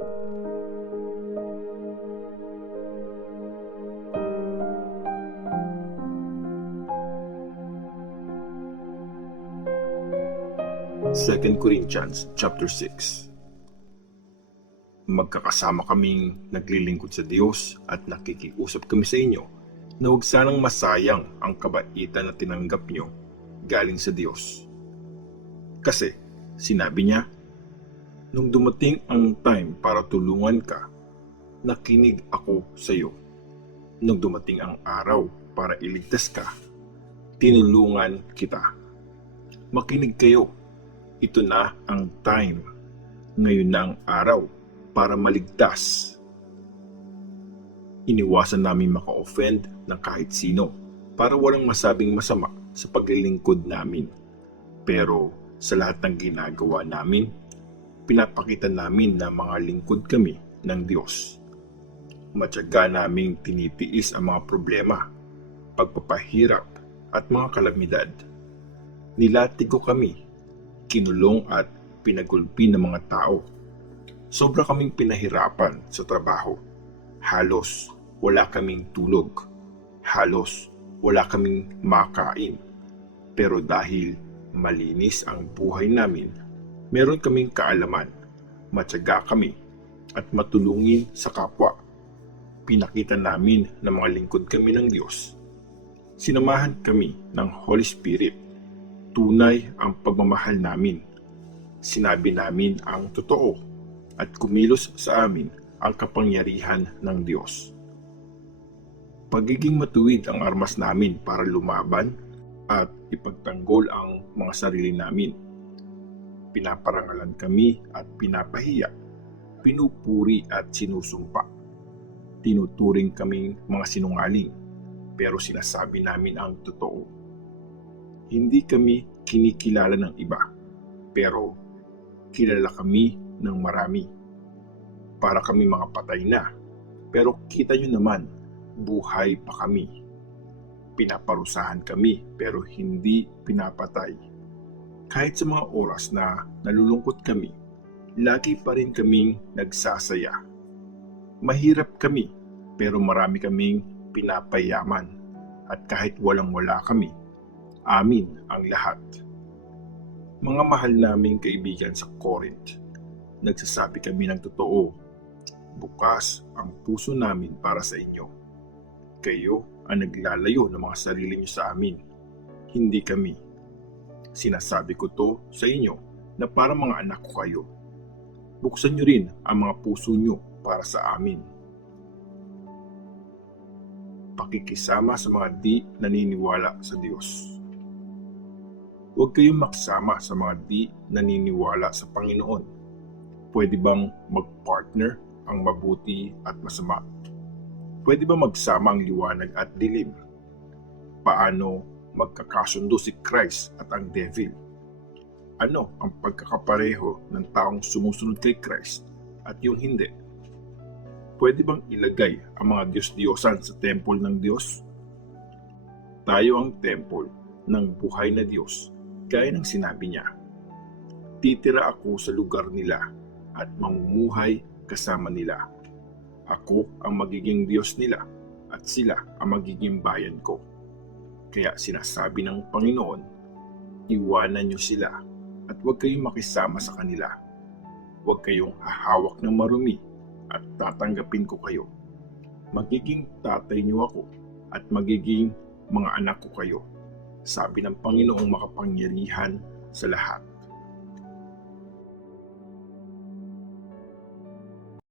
2 Corinthians chapter 6. Magkakasama kaming naglilingkod sa Diyos at nakikiusap kami sa inyo na huwag sanang masayang ang kabaitan na tinanggap nyo galing sa Diyos. Kasi sinabi niya, nung dumating ang time para tulungan ka, nakinig ako sa iyo. Nung dumating ang araw para iligtas ka, tinulungan kita. Makinig kayo. Ito na ang time. Ngayon na ang araw para maligtas. Iniwasan namin maka-offend ng kahit sino para walang masabing masama sa paglilingkod namin. Pero sa lahat ng ginagawa namin, pinapakita namin na mga lingkod kami ng Diyos. Matyaga naming tinitiis ang mga problema, pagpapahirap at mga kalamidad. Nilatigo kami, kinulong at pinagulpi ng mga tao. Sobra kaming pinahirapan sa trabaho. Halos wala kaming tulog. Halos wala kaming makain. Pero dahil malinis ang buhay namin, meron kaming kaalaman, matyaga kami at matulungin sa kapwa. Pinakita namin na mga lingkod kami ng Diyos. Sinamahan kami ng Holy Spirit. Tunay ang pagmamahal namin. Sinabi namin ang totoo at kumilos sa amin ang kapangyarihan ng Diyos. Pagiging matuwid ang armas namin para lumaban at ipagtanggol ang mga sarili namin. Pinaparangalan kami at pinapahiya, pinupuri at sinusumpa. Tinuturing kaming mga sinungaling, pero sinasabi namin ang totoo. Hindi kami kinikilala ng iba, pero kilala kami ng marami. Para kami mga patay na, pero kita nyo naman, buhay pa kami. Pinaparusahan kami, pero hindi pinapatay. Kahit sa mga oras na nalulungkot kami, lagi pa rin kaming nagsasaya. Mahirap kami, pero marami kaming pinapayaman. At kahit walang-wala kami, amin ang lahat. Mga mahal naming kaibigan sa Corinth, nagsasabi kami ng totoo. Bukas ang puso namin para sa inyo. Kayo ang naglalayo ng mga sarili niyo sa amin, hindi kami. Sinasabi ko to sa inyo na para mga anak ko kayo. Buksan niyo rin ang mga puso niyo para sa amin. Pakikisama sa mga di naniniwala sa Diyos. Huwag kayong maksama sa mga di naniniwala sa Panginoon. Pwede bang mag-partner ang mabuti at masama? Pwede ba magsama ang liwanag at dilim? Paano magkakasundo si Christ at ang devil? Ano ang pagkakapareho ng taong sumusunod kay Christ at yung hindi? Pwede bang ilagay ang mga Diyos-Diyosan sa temple ng Diyos? Tayo ang temple ng buhay na Diyos, gaya ng sinabi niya. Titira ako sa lugar nila at mamumuhay kasama nila. Ako ang magiging Diyos nila at sila ang magiging bayan ko. Kaya sinasabi ng Panginoon, iwanan niyo sila at huwag kayong makisama sa kanila. Huwag kayong hahawak ng marumi at tatanggapin ko kayo. Magiging tatay niyo ako at magiging mga anak ko kayo, sabi ng Panginoong makapangyarihan sa lahat.